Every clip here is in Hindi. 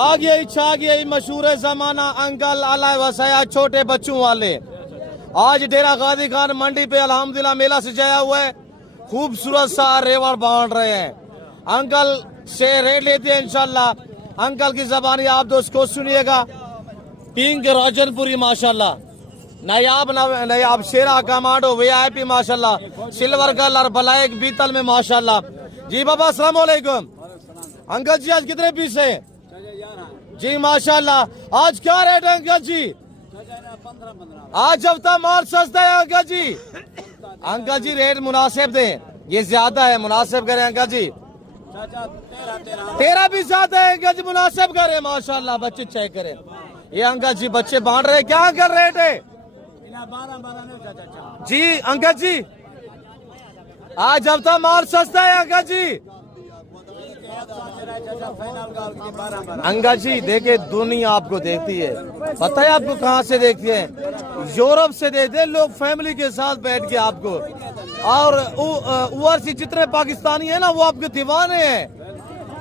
आ गई मशहूर जमाना अंकल अल्लाह वसाया छोटे बच्चों वाले। आज डेरा गाजी खान मंडी पे अल्हम्दुलिल्लाह मेला सजाया हुआ है। खूबसूरत सा रेवर बांट रहे हैं। अंकल से रेट लेते हैं इंशाल्लाह। अंकल की जबानी आप दोस्त को सुनिएगा। पिंक राजनपुरी माशाल्लाह, नायाब शेरा कमांडो VIP माशाल्लाह, सिल्वर कलर ब्लैक बीतल में माशाल्लाह। जी बाबा अस्सलाम वालेकुम। अंकल जी आज कितने पीस है जी माशाल्लाह? आज क्या रेट है अंकल जी? आज हफ्ता माल सस्ता है अंकल जी। अंकल जी रेट मुनासिब दें, ये ज्यादा है, मुनासिब करें अंकल जी। 13 भी ज्यादा है अंकल जी, मुनासिब करें माशाल्लाह। बच्चे चेक करें, ये अंकल जी बच्चे बांट रहे। क्या अंकल रेट है जी? अंकल जी आज हफ्ता माल सस्ता है अंकल जी। अंकल जी देखे दुनिया आपको देखती है, पता है आपको कहाँ से देखती है? यूरोप से देखते हैं लोग फैमिली के साथ बैठ के आपको। और ओवरसीज जितने पाकिस्तानी है ना वो आपके दीवाने हैं,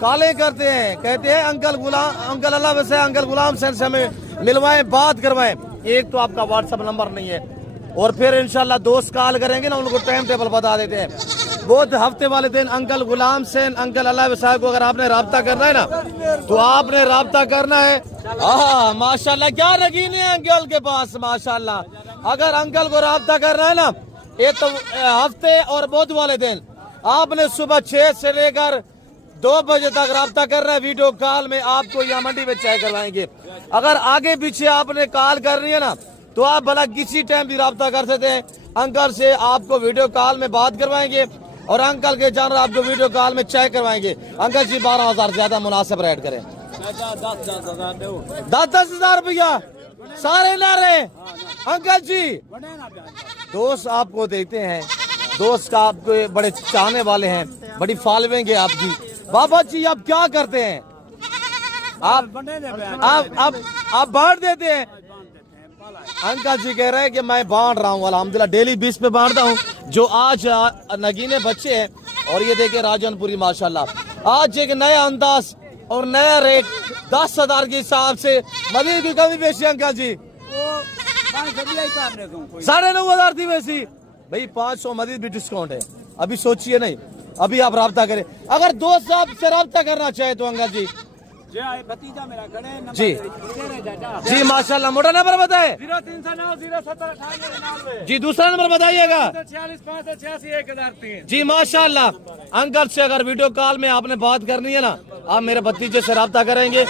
काले करते हैं, कहते हैं अंकल अल्लाह वैसे अंकल गुलाम सर से हमें मिलवाएं, बात करवाएं। एक तो आपका व्हाट्सएप नंबर नहीं है, और फिर इंशाल्लाह दोस्त कॉल करेंगे ना, उनको टाइम टेबल बता देते हैं। बहुत हफ्ते वाले दिन अंकल गुलाम सेन अंकल अल्लाह वैसा को अगर आपने राब्ता करना है ना तो आपने राब्ता करना है। माशाल्लाह क्या नगीने हैं अंकल के पास माशाल्लाह। अगर अंकल को राब्ता करना है ना एक तो हफ्ते और बुध वाले दिन आपने सुबह 6 से लेकर 2 बजे तक राब्ता करना है। वीडियो कॉल में आपको यहाँ मंडी में चाय करवाएंगे। अगर आगे पीछे आपने कॉल करनी है ना तो आप भला किसी टाइम भी राब्ता कर सकते हैं। अंकल से आपको वीडियो कॉल में बात करवाएंगे और अंकल के जानवर आपको वीडियो कॉल में चाय करवाएंगे। अंकल जी 12,000 ज्यादा मुनासिब रेट करें। 10,000 रुपया सारे ना रहे अंकल जी। दोस्त आपको देखते हैं, दोस्त का आपके बड़े चाहने वाले हैं, बड़ी फॉलोइंग है आपकी। बाबा जी आप क्या करते हैं? आप बांट देते हैं। अंकल जी कह रहे हैं कि मैं बांट रहा हूँ अल्हम्दुलिल्लाह, डेली 20 पे बांटता हूँ। जो आज नगीने बच्चे हैं और ये देखे राजनपुरी माशाल्लाह। आज एक नया अंदाज और नया रेट 10,000 के हिसाब से मजीद की कमी बेची अंकल जी 9,500 थी वैसी भाई 500 मजीद भी डिस्काउंट है। अभी सोचिए नहीं, अभी आप राब्ता करें। अगर दोस्त आपसे राब्ता करना चाहे तो अंकल जी भतीजा मेरा खड़े जी जी माशाल्लाह। मोटा नंबर बताए 0309 जी, दूसरा नंबर बताइएगा 46,586,1,003 जी माशाल्लाह। अंकल से अगर वीडियो कॉल में आपने बात करनी है ना आप मेरे भतीजे से राब्ता करेंगे।